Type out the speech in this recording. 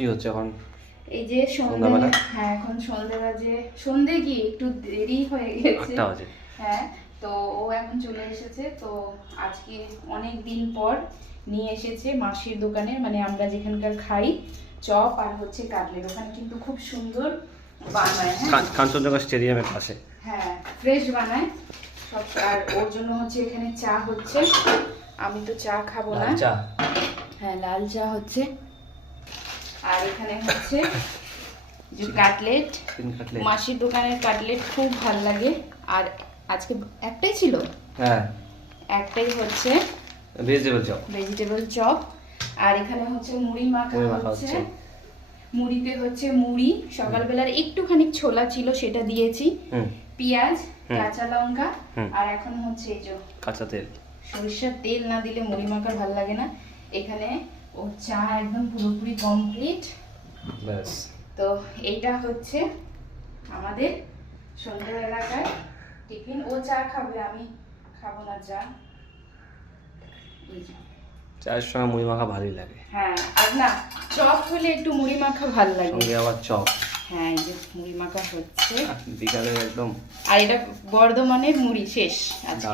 কি হচ্ছে এখন? এই যে সন্ধ্যা, হ্যাঁ এখন সন্ধ্যে বাজে, সন্ধ্যে কি একটু দেরি হয়ে গেছে। 8টা বাজে। হ্যাঁ, তো ও এখন চলে এসেছে। তো আজকে অনেক দিন পর নিয়ে এসেছে মাসির দোকানে, মানে আমরা যেখানকার খাই, চপ আর হচ্ছে কাটলেট। ওখানে কিন্তু খুব সুন্দর বানায়। হ্যাঁ, কাঞ্চনজঙ্ঘা স্টেডিয়ামের পাশে। হ্যাঁ, ফ্রেশ বানায় সব। আর ওর জন্য হচ্ছে এখানে চা হচ্ছে, আমি তো চা খাবো না। চা, হ্যাঁ লাল চা হচ্ছে। আর এখানে হচ্ছে যে কাটলেট, মাসির দোকানের কাটলেট খুব ভাল লাগে। আর আজকে একটাই ছিল, হ্যাঁ একটাই হচ্ছে ভেজিটেবল চপ। আর এখানে হচ্ছে মুড়ি মাখা হচ্ছে। মুড়িতে হচ্ছে মুড়ি, সকালবেলার একটুখানি ছোলা ছিল সেটা দিয়েছি, পেঁয়াজ, কাঁচা লঙ্কা, আর এখন হচ্ছে এই যে কাঁচা তেল। সরিষার তেল না দিলে মুড়ি মাখা ভালো লাগে না। এখানে ও চা একদম পুরোপুরি কমপ্লিট। ব্যাস, তো এইটা হচ্ছে আমাদের সন্ধ্যা এলাকায় টিফিন। ও চা খাবে, আমি খাবো না চা। চায়ের সঙ্গে মুড়ি মাখা ভালোই লাগে। হ্যাঁ, আর না চপ হলে একটু মুড়ি মাখা ভালো লাগে, সঙ্গে আবার চপ। হ্যাঁ এই যে মুড়ি মাখা হচ্ছে বিকালে একদম। আর এটা বর্ধমানের মুড়ি শেষ আজকে।